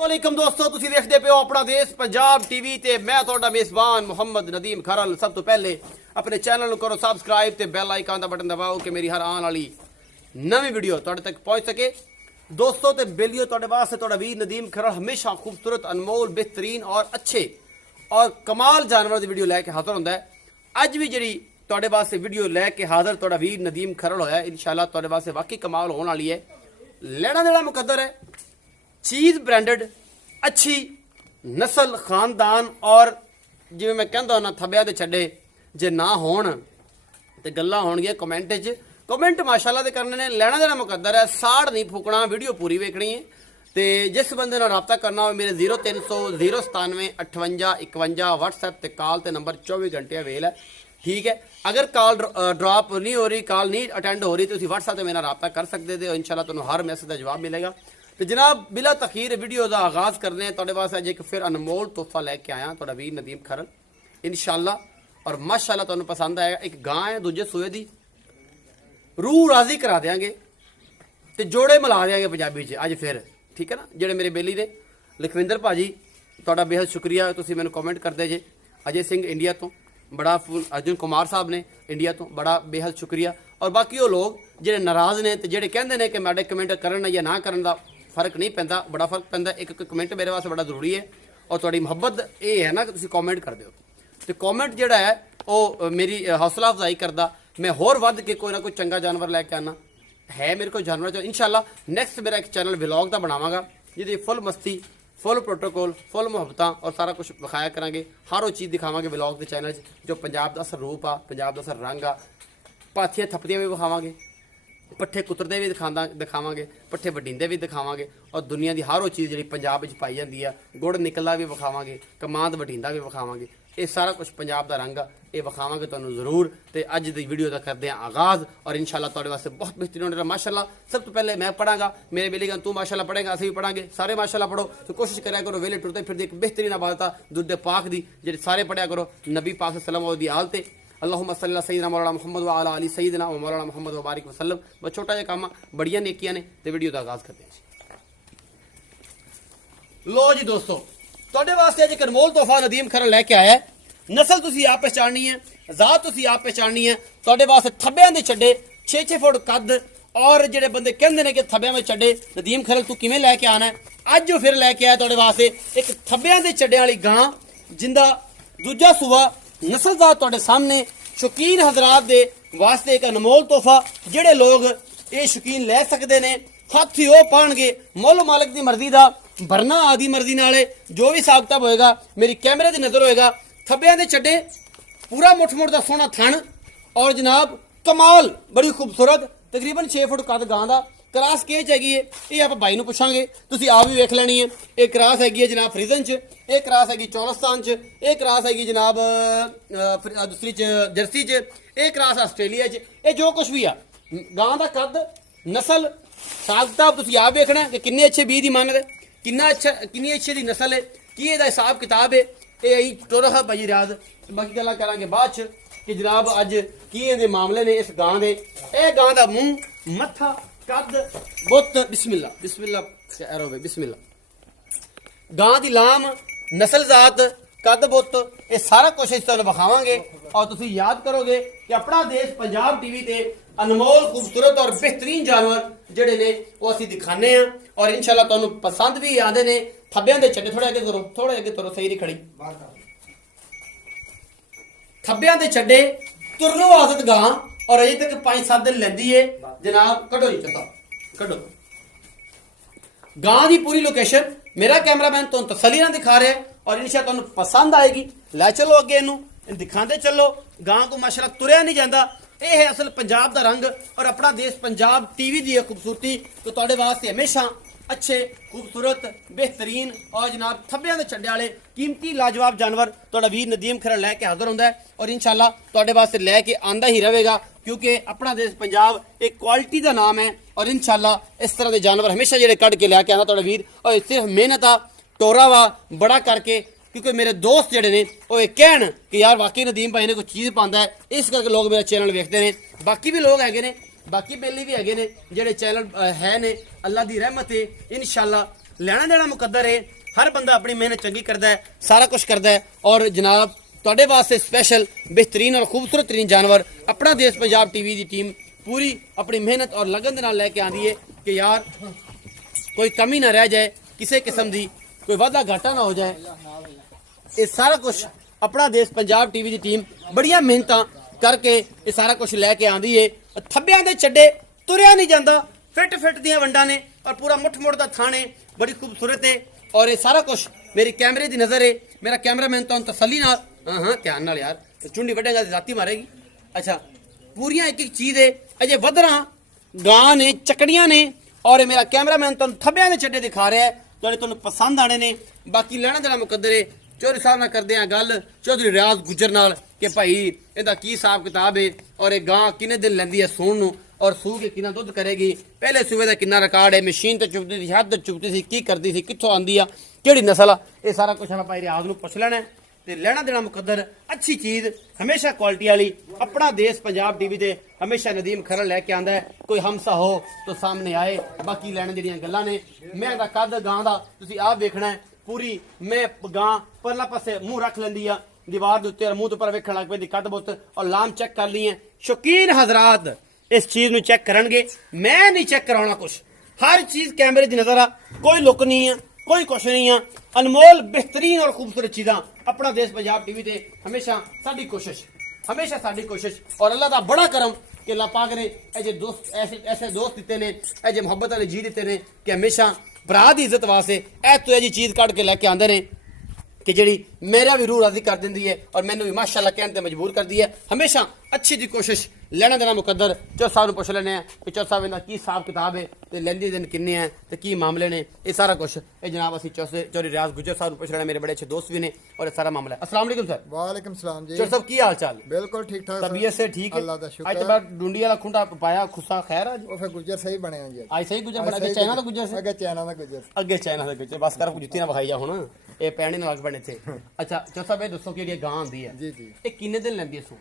वालेकुम दोस्तों, तुसी देखते पे हो अपना देश पंजाब टीवी ते मैं तुहाडा मेजबान मुहम्मद नदीम खरल। सब तो पहले अपने चैनल को करो सबसक्राइब ते बेल आइकन का बटन दबाओ कि मेरी हर आने वाली नवी वीडियो तुहाडे तक पहुंच सके। दोस्तों ते बेलियो तुहाडे वास्ते तुहाडा वीर नदीम खरल हमेशा खूबसूरत अनमोल बेहतरीन और अच्छे और कमाल जानवर की वीडियो लैके हाजिर होंदा है। अज भी जी तुहाडे वास्ते वीडियो लैके हाजिर तुहाडा वीर नदीम खरल होया इंशाअल्लाह तुहाडे वास्ते वाकई कमाल होने वाली है। लेना देना मुकद्दर है। चीज़ ब्रांडेड अच्छी नस्ल खानदान और जिवें मैं कहता ना थब्बिया दे छड्डे जे ना होण ते गल्लां होणगियां कमेंट माशाअल्लाह दे करने ने। लेना देना मुकद्दर है, साड़ नहीं फूकना, वीडियो पूरी वेखनी है। तो जिस बंदे नाल राबता करना हो मेरे 0300 097 58 51 WhatsApp ते कॉल ते नंबर 24 घंटे अवेल है। ठीक है, अगर कॉल ड्रॉप नहीं हो रही, कॉल नहीं अटेंड हो रही तो WhatsApp ते मेरे नाल राबता कर सकते थे। इंशाअल्लाह तुहानूं हर मैसेज का जवाब मिलेगा। तो जनाब बिला तखीर वीडियो का आगाज़ करने तुहाडे वास्ते अज एक फिर अनमोल तोहफा लैके आया तुहाडा वीर नदीम खरल इंशाअल्लाह। और माशाअल्लाह तुहानूं पसंद आएगा। एक गां है दूजे सूए दी, रूह राजी करा देंगे तो जोड़े मिला देंगे पंजाबी च अज फिर। ठीक है ना, जेडे मेरे बेली ने लखविंदर भाजी तुहाडा बेहद शुक्रिया, तुसीं मैनूं कमेंट करते जे। अजय सिंह इंडिया तो बड़ा, अर्जुन कुमार साहब ने इंडिया तो बड़ा बेहद शुक्रिया। और बाकी वो लोग जेडे नाराज़ ने तो जेडे कहते हैं कि मैडे कमेंट करन या ना करन दा फर्क नहीं पैंदा, बड़ा फर्क पैंदा। एक कमेंट मेरे वास्ते बड़ा जरूरी है और तुहाडी मुहब्बत ये है ना कि तुसीं कमेंट कर दिओ। तो कमेंट जिहड़ा है वो मेरी हौसला अफजाई करदा, मैं होर वध के कोई ना कोई चंगा जानवर लैके आना है मेरे को जानवर जो इंशाअल्लाह नैक्सट मेरा एक चैनल व्लॉग का बनावांगा जिहदी फुल मस्ती फुल प्रोटोकॉल फुल मुहब्बत और सारा कुछ विखाया करांगे। हर वो चीज़ दिखावांगे व्लॉग के चैनल जो पंजाब का असर रूप आ, पंजाब का असर रंग आ। पाथियां थपदियां भी विखावांगे, पट्ठे कुतरदे भी दिखावांगे, पट्ठे वडींदे भी दिखावांगे और दुनिया की हर वो चीज़ जी पंजाब में पाई जाती है, गुड़ निकलदा भी विखावांगे, कमांद वडींदा भी विखावांगे। ये सारा कुछ पंजाब का रंग आ, ये विखावांगे तुहानूं जरूर। तो अज की वीडियो का करते हैं आगाज़ और इंशाअल्लाह तुहाडे वास्ते बहुत बेहतरीन होने वाला। माशाअल्लाह सब तो पहले मैं पढ़ांगा, मेरे बेली तू माशाअल्लाह पढ़ेगा, असीं भी पढ़ांगे, सारे माशाअल्लाह पढ़ो। तो कोशिश करा करो वेले टुरते फिरते एक बेहतरीन आबादत दुध पाक दी जेह्ड़े सारे पढ़िया करो नबी पाक सल्लल्लाहु अलैहि आल ते अल्लाहुम्मा सल्ली अला सय्यिदना मौलाना मुहम्मद व अला आलि सय्यिदना व मौलाना मुहम्मद व बारिक वसल्लम। बस छोटा जिहा काम, बड़ियां नेकियां ने ते वीडियो का आगाज़ करते हैं। लो जी दोस्तों, तुहाडे वास्ते अज एक अनमोल तोहफा नदीम खरल लैके आया है। नस्ल तुसीं आप पहचाननी है, जात तुसीं आप पहचाननी है। तुहाडे वास्ते थब्बियां दे छड्डे 6-6 फुट कद और जेडे बंदे कहंदे ने कि थब्बियां में छड्डे नदीम खरल तू किवें लैके आना है, अज जो फिर लैके आया तुहाडे वास्ते एक थब्बियां दे छड्डे वाली गां जिंदा दूजा सूआ नस्ल जात तुहाडे सामने शौकीन हजरात दे वास्ते एक अनमोल तोहफा। जेडे लोग ये शौकीन लै सकते ने हथ ही वो पाणगे, मुल मालिक की मर्जी का भरना आदि मर्जी नाले जो भी हिसाब किताब होएगा मेरी कैमरे की नज़र होएगा। थब्बियां दे छड्डे पूरा मुठ का सोहना थण और जनाब कमाल बड़ी खूबसूरत तकरीबन 6 फुट कद गां दा। क्रास केज हैगी है, ये आप भाई नूं पुछांगे, तुसीं आप भी वेख लैनी है। एक क्रास हैगी है जनाब फ्रीजन च, एक क्रास हैगी चौलस्तान च, एक क्रास हैगी जनाब दूसरी च जर्सी च, एक क्रास आस्ट्रेलिया च। ये जो कुछ भी आ गां दा कद नस्ल हिसाब किताब तुसीं आप वेखना कि किन्ने अच्छे बीज दी मानद है, किन्नी अच्छे दी नस्ल है, की इहदा हिसाब किताब है। ये आई टोरहा भाई रियाज, बाकी गल्लां करांगे बाद च कि जनाब अज की इहदे मामले ने इस गां दे। ये गां दा मूँह मत्था कद बुत बिस्मिल्लाह बिस्मिल्लाह शहरो में बिस्मिल्लाह, गां दी लाम नस्ल जात कद बुत ये सारा कुछ इस तुहानूं विखावांगे। और तुसीं याद करोगे कि अपना देश पंजाब टीवी ते अनमोल खूबसूरत और बेहतरीन जानवर जेडे ने वो असीं दिखाने हैं और इंशाअल्लाह तुहानूं पसंद भी आते हैं। थब्बियां दे छड्डे थोड़े अगे करो, थोड़े अगे तुरो, सही नहीं खड़ी। थब्बियां दे छड्डे तुरनों आदत गां और अजे तक 5-7 दिन लैंदी है जनाब। कटो जी चता कटो गां दी पूरी लोकेशन मेरा कैमरामैन तुहानूं तसल्ली नाल दिखा रहा है और इंशाअल्लाह तुहानूं पसंद आएगी। लै चलो अगे इनू दिखाते चलो। गां को माशाअल्लाह तुरया नहीं जाता, यह है असल पंजाब का रंग और अपना देश पंजाब टीवी की खूबसूरती। तो तुहाडे वास्ते हमेशा अच्छे खूबसूरत बेहतरीन और जनाब थब्बियां दे छड्डे वाले कीमती लाजवाब जानवर तुहाडा वीर नदीम खरल लैके हाजिर होंदा है और इंशाअल्लाह तुहाडे वास्ते लैके आंदा ही रहेगा क्योंकि अपना देश पंजाब एक क्वालिटी का नाम है और इंशाअल्लाह इस तरह के जानवर हमेशा जेडे कढ़ के लैके आंदा तुहाडा वीर। और सिर्फ मेहनत आ टोरा वा बड़ा करके, क्योंकि मेरे दोस्त जेडे ने वो ये कहन कि यार वाकई नदीम भाई ने कोई चीज़ पाता है, इस करके लोग मेरा चैनल वेखते हैं। बाकी भी लोग हैगे ने, बाकी बेली भी हैगे ने जेडे चैनल है ने, अल्लाह की रहमत है इंशाअल्लाह ਲੈਣਾ ਦੇਣਾ ਮੁਕੱਦਰ ਹੈ। ਹਰ ਬੰਦਾ ਆਪਣੀ ਮਿਹਨਤ ਚੰਗੀ ਕਰਦਾ ਹੈ, ਸਾਰਾ ਕੁਝ ਕਰਦਾ ਹੈ। ਔਰ ਜਨਾਬ ਤੁਹਾਡੇ ਵਾਸਤੇ ਸਪੈਸ਼ਲ ਬਿਹਤਰੀਨ ਔਰ ਖੂਬਸੂਰਤ ਤਰੀਨ ਜਾਨਵਰ ਆਪਣਾ ਦੇਸ਼ ਪੰਜਾਬ ਟੀਵੀ ਦੀ ਟੀਮ ਪੂਰੀ ਆਪਣੀ ਮਿਹਨਤ ਔਰ ਲਗਨ ਦੇ ਨਾਲ ਲੈ ਕੇ ਆਂਦੀ ਹੈ ਕਿ ਯਾਰ ਕੋਈ ਕਮੀ ਨਾ ਰਹਿ ਜਾਏ, ਕਿਸੇ ਕਿਸਮ ਦੀ ਕੋਈ ਵਾਧਾ ਘਾਟਾ ਨਾ ਹੋ ਜਾਏ। ਇਹ ਸਾਰਾ ਕੁਝ ਆਪਣਾ ਦੇਸ਼ ਪੰਜਾਬ ਟੀਵੀ ਦੀ ਟੀਮ ਬੜੀਆਂ ਮਿਹਨਤਾਂ ਕਰਕੇ ਇਹ ਸਾਰਾ ਕੁਝ ਲੈ ਕੇ ਆਂਦੀ ਏ। ਥੱਬਿਆਂ ਦੇ ਚੱਡੇ ਤੁਰਿਆ ਨਹੀਂ ਜਾਂਦਾ, ਫਿੱਟ ਦੀਆਂ ਵੰਡਾਂ ਨੇ ਔਰ ਪੂਰਾ ਮੁੱਠ ਦਾ ਥਾਣੇ ਬੜੀ ਖੂਬਸੂਰਤ ਹੈ। ਔਰ ਇਹ ਸਾਰਾ ਕੁਝ ਮੇਰੀ ਕੈਮਰੇ ਦੀ ਨਜ਼ਰ ਹੈ। ਮੇਰਾ ਕੈਮਰਾਮੈਨ ਤੁਹਾਨੂੰ ਤਸੱਲੀ ਨਾਲ ਹਾਂ ਧਿਆਨ ਨਾਲ ਯਾਰ ਚੁੰਡੀ ਵੱਢੇਗਾ ਤੇ ਰਾਤੀ ਮਾਰੇਗੀ। ਅੱਛਾ ਪੂਰੀਆਂ ਇੱਕ ਚੀਜ਼ ਹੈ। ਅਜੇ ਵਧਰਾਂ ਗਾਂ ਨੇ, ਚੱਕੜੀਆਂ ਨੇ ਔਰ ਇਹ ਮੇਰਾ ਕੈਮਰਾਮੈਨ ਤੁਹਾਨੂੰ ਥੱਬਿਆਂ ਦੇ ਚੱਡੇ ਦਿਖਾ ਰਿਹਾ ਹੈ। ਤੁਹਾਨੂੰ ਪਸੰਦ ਆਣੇ ਨੇ। ਬਾਕੀ ਲੈਣਾ ਦੇਣਾ ਮੁਕੱਦਰ ਹੈ। ਚੌਧਰੀ ਸਾਹਿਬ ਨਾਲ ਕਰਦੇ ਆ ਗੱਲ, ਚੌਧਰੀ ਰਿਆਜ਼ ਗੁੱਜਰ ਨਾਲ, ਕਿ ਭਾਈ ਇਹਦਾ ਕੀ ਹਿਸਾਬ ਕਿਤਾਬ ਹੈ ਔਰ ਇਹ ਗਾਂ ਕਿੰਨੇ ਦਿਨ ਲੈਂਦੀ ਹੈ ਸੂਣ ਨੂੰ ਔਰ ਸੂ ਕੇ ਕਿੰਨਾ ਦੁੱਧ ਕਰੇਗੀ, ਪਹਿਲੇ ਸੂਬੇ ਦਾ ਕਿੰਨਾ ਰਿਕਾਰਡ ਹੈ, ਮਸ਼ੀਨ ਤੇ ਚੁੱਕਦੀ ਸੀ, ਹੱਥ ਤੇ ਚੁੱਕਦੀ ਸੀ, ਕੀ ਕਰਦੀ ਸੀ, ਕਿੱਥੋਂ ਆਂਦੀ ਆ, ਕਿਹੜੀ ਨਸਲ ਆ, ਇਹ ਸਾਰਾ ਕੁਝ ਆਪਾਂ ਰਿਆਜ਼ ਨੂੰ ਪੁੱਛ ਲੈਣਾ ਤੇ ਲੈਣਾ ਦੇਣਾ ਮੁਕੱਦਰ। ਅੱਛੀ ਚੀਜ਼ ਹਮੇਸ਼ਾ ਕੁਆਲਿਟੀ ਵਾਲੀ ਆਪਣਾ ਦੇਸ਼ ਪੰਜਾਬ ਟੀਵੀ ਤੇ ਹਮੇਸ਼ਾ ਨਦੀਮ ਖਰਲ ਲੈ ਕੇ ਆਂਦਾ ਹੈ। ਕੋਈ ਹਮਸਾ ਹੋ ਤਾਂ ਸਾਹਮਣੇ ਆਏ। ਬਾਕੀ ਲੈਣ ਜਿਹੜੀਆਂ ਗੱਲਾਂ ਨੇ, ਮੈਂ ਦਾ ਕੱਦ ਗਾਂ ਦਾ ਤੁਸੀਂ ਆਪ ਵੇਖਣਾ ਹੈ। ਪੂਰੀ ਮੈਂ ਗਾਂ ਪਰਲਾ ਪਾਸੇ ਮੂੰਹ ਰੱਖ ਲੈਂਦੀ ਆ ਦੀਵਾਰ ਦੇ ਉੱਤੇ, ਮੂੰਹ ਤੋਂ ਉੱਪਰ ਵੇਖਣ ਲੱਗ ਪੈਂਦੀ ਕੱਦ ਬੁੱਤ ਔਰ ਲਾਮ ਚੈੱਕ ਕਰ ਲਈ ਹੈ। ਸ਼ੌਕੀਨ ਹਜ਼ਰਾਤ ਇਸ ਚੀਜ਼ ਨੂੰ ਚੈੱਕ ਕਰਨਗੇ, ਮੈਂ ਨਹੀਂ ਚੈੱਕ ਕਰਾਉਣਾ ਕੁਛ। ਹਰ ਚੀਜ਼ ਕੈਮਰੇ ਦੀ ਨਜ਼ਰ ਆ, ਕੋਈ ਲੁੱਕ ਨਹੀਂ ਆ, ਕੋਈ ਕੁਛ ਨਹੀਂ ਆ। ਅਨਮੋਲ ਬਿਹਤਰੀਨ ਔਰ ਖੂਬਸੂਰਤ ਚੀਜ਼ਾਂ ਆਪਣਾ ਦੇਸ਼ ਪੰਜਾਬ ਟੀਵੀ ਤੇ ਹਮੇਸ਼ਾ ਸਾਡੀ ਕੋਸ਼ਿਸ਼ ਔਰ ਅੱਲਾਹ ਦਾ ਬੜਾ ਕਰਮ ਕਿ ਅੱਲਾਹ ਪਾਕ ਨੇ ਇਹ ਦੋਸਤ ਐਸੇ ਦੋਸਤ ਦਿੱਤੇ ਨੇ, ਇਹ ਮੁਹੱਬਤ ਵਾਲੇ ਜੀ ਦਿੱਤੇ ਨੇ ਕਿ ਹਮੇਸ਼ਾ ਭਰਾ ਦੀ ਇੱਜ਼ਤ ਵਾਸਤੇ ਇਹ ਤੋਂ ਇਹ ਜੀ ਚੀਜ਼ ਕੱਢ ਕੇ ਲੈ ਕੇ ਆਉਂਦੇ ਨੇ ਕਿ ਜਿਹੜੀ ਮੇਰਾ ਵੀ ਰੂਹ ਰਾਜ਼ੀ ਕਰ ਦਿੰਦੀ ਹੈ ਔਰ ਮੈਨੂੰ ਵੀ ਮਾਸ਼ਾਅੱਲਾ ਕਹਿਣ ਤੇ ਮਜਬੂਰ ਕਰਦੀ ਹੈ। ਹਮੇਸ਼ਾ ਅੱਛੀ ਦੀ ਕੋਸ਼ਿਸ਼ ਲੈਣਾ ਦੇਣਾ ਮੁਕੱਦਰ। ਚੌ ਸਾਹਿਬ ਨੂੰ ਪੁੱਛ ਲੈਣੇ ਆ ਕਿ ਚੌ ਸਾਹਿਬ ਇਹਦਾ ਕੀ ਹਿਸਾਬ ਕਿਤਾਬ ਹੈ ਤੇ ਲੈਂਦੇ ਦਿਨ ਕਿੰਨੇ ਆ ਤੇ ਕੀ ਮਾਮਲੇ ਨੇ, ਇਹ ਸਾਰਾ ਕੁਝ ਇਹ ਜਨਾਬ ਅਸੀਂ ਚੌਧਰੀ ਰਿਆਜ਼ ਗੁੱਜਰ ਸਾਹਿਬ ਨੂੰ ਪੁੱਛ ਲੈਣਾ। ਮੇਰੇ ਬੜੇ ਅੱਛੇ ਦੋਸਤ ਵੀ ਨੇ ਔਰ ਇਹ ਸਾਰਾ ਮਾਮਲਾ। अस्सलाम वालेकुम सर। वालेकुम सलाम जी। चौधरी साहब की हाल चाल? बिल्कुल ठीक ठाक। तबीयत से ठीक है? अल्लाह दा शुक्र। आज तो बार डूंडी वाला खुंडा पाया खुसा खैर आज ਉਹ ਫਿਰ ਗੁੱਜਰ ਸਹੀ ਬਣੇ ਆ ਜੀ। आज सही गुजर बड़ा के चाइना ਦਾ गुजर से ਅੱਗੇ ਚਾਈਨਾ ਦਾ ਗੁੱਜਰ। ਅੱਗੇ ਚਾਈਨਾ ਦਾ ਗੁਜਰ ਬਸ ਕਰ ਜੁੱਤੀ ਨਾ ਵਿਖਾਈ ਜਾ ਹੁਣ ਇਹ ਪੈਣੇ ਨਾਲ ਲੱਗ ਬਣੇ ਇੱਥੇ। ਅੱਛਾ ਚੌਧਰੀ ਸਾਹਿਬ ਇਹ ਦੱਸੋ ਕਿ ਜਿਹੜੀ ਗਾਂ ਆਉਂਦੀ ਹੈ ਜੀ ਜੀ ਇਹ ਕਿੰਨੇ ਦਿਨ ਲੈਂਦੀ ਹੈ ਸੂ?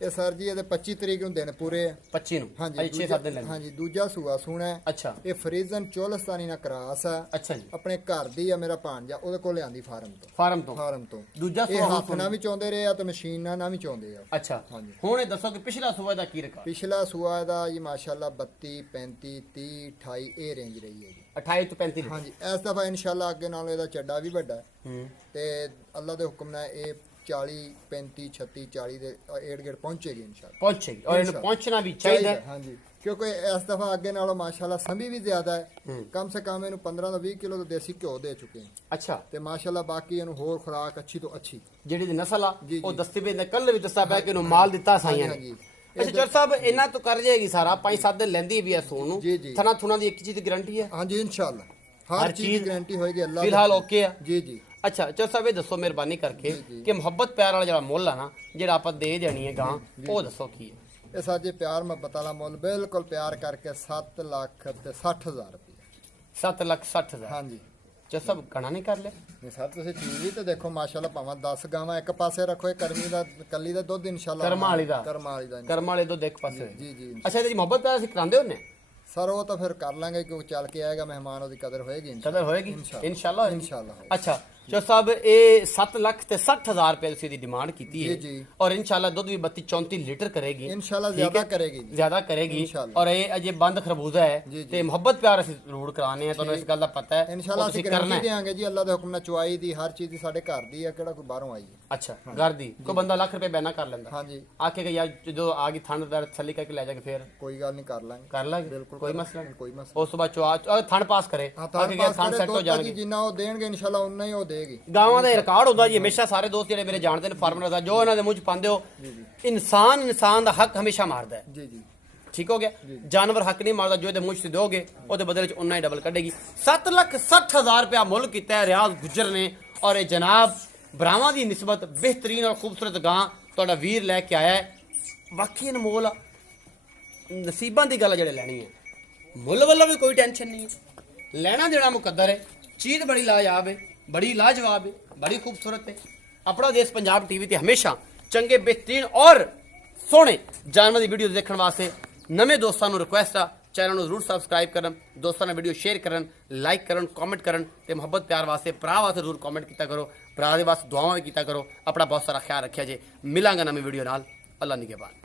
ਇਹ ਸਰ ਜੀ ਇਹਦੇ 25 ਤਰੀਕ ਨੂੰ ਦਿਨ ਪੂਰੇ ਆ। 25 ਨੂੰ ਹਾਂਜੀ ਅਜੇ 6-7 ਦਿਨ ਲੈਂਦੀ। ਹਾਂਜੀ ਦੂਜਾ ਸੂਆ ਸੂਣਾ ਹੈ। ਅੱਛਾ ਇਹ ਫਰੀਜ਼ਨ ਚੋਲਸਤਾਨੀ ਨਾਲ ਕਰਾਸ ਆ। ਅੱਛਾ ਜੀ ਆਪਣੇ ਘਰ ਦੀ ਆ, ਮੇਰਾ ਭਾਣਜਾ ਉਹਦੇ ਕੋਲ ਆਂਦੀ ਫਾਰਮ ਤੋਂ। ਦੂਜਾ ਇਹ ਸੂਆ ਹੱਥ ਨਾਲ ਵੀ ਚਾਹੁੰਦੇ ਰਹੇ ਆ ਤੇ ਮਸ਼ੀਨ ਨਾਲ ਵੀ ਚਾਹੁੰਦੇ ਆ। ਅੱਛਾ ਹਾਂਜੀ। ਹੁਣ ਇਹ ਦੱਸੋ ਕਿ ਪਿਛਲਾ ਸੂਆ ਦਾ ਕੀ ਰਿਕਾਰਡ? ਪਿਛਲਾ ਸੂਆ ਦਾ ਜੀ ਮਾਸ਼ਾਅੱਲਾ 32 35 30 28 ਇਹ ਰੇਂਜ ਰਹੀ ਹੈ ਜੀ। 28 ਤੋਂ 35 ਹਾਂਜੀ ਇਸ ਦਫਾ ਇਨਸ਼ਾਅੱਲਾ ਅੱਗੇ ਨਾਲੋਂ ਇਹਦਾ ਚੱਡਾ ਵੀ ਵੱਡਾ ਹੂੰ ਤੇ ਅੱਲਾ ਦੇ ਹੁਕਮ ਨਾਲ ਇਹ 40 35 36 40 ਦੇ ਏੜ ਗੇੜ ਪਹੁੰਚੇਗੀ ਇਨਸ਼ਾਅੱਲਾ। ਪਹੁੰਚੇਗੀ ਔਰ ਇਹਨੂੰ ਪਹੁੰਚਣਾ ਵੀ ਚਾਹੀਦਾ ਹੈ। ਹਾਂਜੀ ਕਿਉਂਕਿ ਇਸ ਦਫਾ ਅੱਗੇ ਨਾਲੋਂ ਮਾਸ਼ਾਅੱਲਾ ਸੰਭੀ ਵੀ ਜ਼ਿਆਦਾ ਹੈ। ਕਮ ਸੇ ਕਮ ਇਹਨੂੰ 15 ਤੋਂ 20 ਕਿਲੋ ਦਾ ਦੇਸੀ ਘਿਓ ਦੇ ਚੁੱਕੇ ਹਾਂ ਅੱਛਾ ਤੇ ਮਾਸ਼ਾਅੱਲਾ ਬਾਕੀ ਇਹਨੂੰ ਹੋਰ ਖੁਰਾਕ ਅੱਛੀ ਤੋਂ ਅੱਛੀ ਜਿਹੜੀ ਦੀ ਨਸਲ ਆ ਜੀ, ਉਹ ਜੀ। ਦੱਸੀ ਵੀ ਕੱਲ ਵੀ ਦੱਸਿਆ ਪਿਆ ਕਿ ਇਹਨੂੰ ਮਾਲ ਦਿੱਤਾ ਸਾਈਆਂ ਨੇ। ਅੱਛਾ ਚੌਧਰੀ ਸਾਹਿਬ ਇਹਨਾਂ ਤੋਂ ਕਰ ਜਾਏਗੀ ਸਾਰਾ 5-7 ਦਿਨ ਲੈਂਦੀ ਵੀ ਹੈ ਸੋਣ ਨੂੰ। ਜੀ, ਜੀ। ਥਣਾ ਥੁਣਾ ਦੀ ਇੱਕ ਚੀਜ਼ ਦੀ ਗਾਰੰਟੀ ਹੈ? ਹਾਂਜੀ ਇਨਸ਼ਾਅੱਲਾ ਹਰ ਹਰ ਚੀਜ਼ ਦੀ ਗਾਰੰਟੀ ਹੋਏਗੀ ਅੱਲਾ ਫਿਲਹਾਲ ਓਕੇ ਆ। ਜੀ ਜੀ ਅੱਛਾ ਚੌਧਰੀ ਸਾਹਿਬ ਇਹ ਦੱਸੋ ਮਿਹਰਬਾਨੀ ਕਰਕੇ ਕਿ ਮੁਹੱਬਤ ਪਿਆਰ ਵਾਲਾ ਜਿਹੜਾ ਮੁੱਲ ਆ ਨਾ ਜਿਹੜਾ ਆਪਾਂ ਦੇ ਦੇਣੀ ਹੈ ਗਾਂ, ਉਹ ਦੱਸੋ ਕੀ ਹੈ? ਇਹ ਸਾਜੇ ਪਿਆਰ ਮੁਹੱਬਤ ਵਾਲਾ ਮੁੱਲ ਬਿਲਕੁਲ ਪਿਆਰ ਕਰਕੇ 7 ਲੱਖ ਤੇ 60,000 ਰੁਪਏ। 7,60,000। ਹਾਂਜੀ ਚੌਧਰੀ ਸਾਹਿਬ ਘਣਾ ਨਹੀਂ ਕਰ ਲਿਆ? ਨਹੀਂ ਸਰ ਤੁਸੀਂ ਚੀਜ਼ ਵੀ ਤੇ ਦੇਖੋ ਮਾਸ਼ਾਅੱਲਾ ਭਾਵੇਂ 10 ਗਾਵਾਂ ਇੱਕ ਪਾਸੇ ਰੱਖੋ, ਇਹ ਕਰਮੀ ਦਾ ਕੱਲੀ ਦਾ ਦੁੱਧ ਇਨਸ਼ਾਅੱਲਾ ਕਰਮਾਂ ਵਾਲੀ ਦਾ ਇਨਸ਼ਾਅੱਲਾ। ਕਰਮ ਵਾਲੇ ਤੋਂ ਦੇਖ ਪਾਸੇ। ਜੀ ਜੀ ਅੱਛਾ ਇਹਦੀ ਮੁਹੱਬਤ ਪਿਆਰ ਅਸੀਂ ਕਰਾਉਂਦੇ ਹੁੰਨੇ? ਸਰ ਉਹ ਤਾਂ ਫਿਰ ਕਰ ਲਾਂਗੇ ਕਿਉਂਕਿ ਚੱਲ ਕੇ ਆਏਗਾ ਮਹਿਮਾਨ, ਉਹਦੀ ਕਦਰ ਹੋਏਗੀ ਕਦਰ ਹੋਏਗੀ ਇਨਸ਼ਾਅੱਲਾ। ਇਨਸ਼ਾਅੱਲਾ ਅੱਛਾ ਚੌਧਰੀ ਸਾਹਿਬ ਇਹ 7,60,000 ਰੁਪਏ ਤੁਸੀਂ ਦੀ ਡਿਮਾਂਡ ਕੀਤੀ ਹੈ ਜੀ। ਔਰ ਇਨਸ਼ਾਅੱਲਾ ਦੁੱਧ ਵੀ 32-34 ਲੀਟਰ ਕਰੇਗੀ ਇਨਸ਼ਾਅੱਲਾ ਜ਼ਿਆਦਾ ਕਰੇਗੀ ਜੀ। ਜ਼ਿਆਦਾ ਕਰੇਗੀ ਇਨਸ਼ਾਅੱਲਾ। ਔਰ ਇਹ ਅਜੇ ਬੰਦ ਖਰਬੂਜ਼ਾ ਹੈ ਜੀ, ਤੇ ਮੁਹੱਬਤ ਪਿਆਰ ਅਸੀਂ ਜ਼ਰੂਰ ਕਰਾਣੇ ਆ, ਤੁਹਾਨੂੰ ਇਸ ਗੱਲ ਦਾ ਪਤਾ ਹੈ। ਇਨਸ਼ਾਅੱਲਾ ਉਹ ਅਸੀਂ ਤੁਸੀਂ ਕਰਨਾ ਗਾਰੰਟੀ ਹੈ। ਦੇਵਾਂਗੇ ਜੀ ਅੱਲਾ ਦੇ ਹੁਕਮ ਨਾਲ। ਚੁਆਈ ਦੀ ਹਰ ਚੀਜ਼ ਦੀ ਸਾਡੇ ਘਰ ਦੀ ਆ, ਕਿਹੜਾ ਕੋਈ ਬਾਹਰੋਂ ਆਈ ਹੈ। ਅੱਛਾ ਘਰ ਦੀ ਕੋਈ ਬੰਦਾ ਲੱਖ ਰੁਪਏ ਬੈਨਾ ਕਰ ਲੈਂਦਾ, ਹਾਂਜੀ ਆਖੇਗਾ ਯਾਰ ਜਦੋਂ ਆ ਗਈ ਠੰਡ ਦਾ ਥੱਲੀ ਕਰਕੇ ਲੈ ਜਾਗੇ ਫੇਰ ਕੋਈ ਗੱਲ ਨਹੀਂ ਕਰ ਲਾਂਗੇ। ਕਰ ਲਾਂਗੇ, ਬਿਲਕੁਲ ਕੋਈ ਕਰ ਮਸਲਾ ਨਹੀਂ। ਕੋਈ ਮਸਲਾ ਉਸ ਤੋਂ ਬਾਅਦ ਚੋਆ ਠੰਡ ਪਾਸ ਕਰੇ, ਹਾਂ ਤਾਂ ਆਖੇਗਾ ਠੰਡ ਸੈੱਟ ਹੋ ਜਾਣਗੇ। ਜਿੰਨਾ ਉਹ ਦੇਣਗੇ ਇਨਸ਼ਾਅੱਲਾ ਉਨਾ ਹੀ ਉਹ ਦੇਗੀ। ਗਾਵਾਂ ਦਾ ਰਿਕਾਰਡ ਹੁੰਦਾ ਜੀ ਹਮੇਸ਼ਾ, ਸਾਰੇ ਦੋਸਤ ਜਿਹੜੇ ਮੇਰੇ ਜਾਣਦੇ ਨੇ ਫਾਰਮਰ ਦਾ, ਜੋ ਇਹਨਾਂ ਦੇ ਮੂੰਹ ਚ ਪਾਉਂਦੇ ਹੋ, ਇਨਸਾਨ ਦਾ ਹੱਕ ਹਮੇਸ਼ਾ ਮਾਰਦਾ ਹੈ। ਜੀ ਜੀ ਠੀਕ ਹੋ ਗਿਆ? ਜਾਨਵਰ ਹੱਕ ਨਹੀਂ ਮਾਰਦਾ, ਜੋ ਇਹਦੇ ਮੂੰਹ ਚ ਦੋਗੇ ਉਹਦੇ ਬਦਲੇ ਚ ਉਨਾ ਹੀ ਡਬਲ ਕੱਢੇਗੀ। 7,60,000 ਰੁਪਇਆ ਮੁੱਲ ਕੀਤਾ ਹੈ ਰਿਆਜ਼ ਗੁੱਜਰ ਨੇ ਔਰ ਇਹ ਜਨਾਬ ਭਰਾਵਾਂ ਦੀ ਨਿਸਬਤ ਬਿਹਤਰੀਨ ਔਰ ਖੂਬਸੂਰਤ ਗਾਂ ਤੁਹਾਡਾ ਵੀਰ ਲੈ ਕੇ ਆਇਆ ਹੈ। ਬਾਕੀ ਅਨਮੋਲ ਆ, ਨਸੀਬਾਂ ਦੀ ਗੱਲ ਜਿਹੜੇ ਲੈਣੀ ਹੈ, ਮੁੱਲ ਵੱਲੋਂ ਵੀ ਕੋਈ ਟੈਨਸ਼ਨ ਨਹੀਂ ਹੈ, ਲੈਣਾ ਦੇਣਾ ਮੁਕੱਦਰ ਹੈ। ਚੀਜ਼ ਬੜੀ ਲਾਜਵਾਬ ਹੈ, ਬੜੀ ਲਾਜਵਾਬ ਹੈ, ਬੜੀ ਖੂਬਸੂਰਤ ਹੈ। ਆਪਣਾ ਦੇਸ਼ ਪੰਜਾਬ ਟੀਵੀ ਤੇ ਹਮੇਸ਼ਾ ਚੰਗੇ ਬਿਹਤਰੀਨ ਔਰ ਸੋਹਣੇ ਜਾਨਵਰ ਦੀ ਵੀਡੀਓ ਦੇਖਣ ਵਾਸਤੇ ਨਵੇਂ ਦੋਸਤਾਂ ਨੂੰ ਰਿਕੁਐਸਟ ਆ ਚੈਨਲ ਨੂੰ ਜ਼ਰੂਰ ਸਬਸਕ੍ਰਾਈਬ ਕਰਨ, ਦੋਸਤਾਂ ਨਾਲ ਵੀਡੀਓ ਸ਼ੇਅਰ ਕਰਨ, ਲਾਈਕ ਕਰਨ, ਕਮੈਂਟ ਕਰਨ ਤੇ ਮੁਹੱਬਤ ਪਿਆਰ ਵਾਸਤੇ ਭਰਾ ਵਾਸਤੇ ਜ਼ਰੂਰ ਕਮੈਂਟ ਕੀਤਾ ਕਰੋ। ਭਰਾ ਦੇ ਵਾਸਤੇ ਦੁਆਵਾਂ ਵੀ ਕੀਤਾ ਕਰੋ। ਆਪਣਾ ਬਹੁਤ ਸਾਰਾ ਖਿਆਲ ਰੱਖਿਆ ਜੇ। ਮਿਲਾਂਗਾ ਨਵੀਂ ਵੀਡੀਓ ਨਾਲ। ਅੱਲਾ ਨਿਗਹਿਬਾਨ।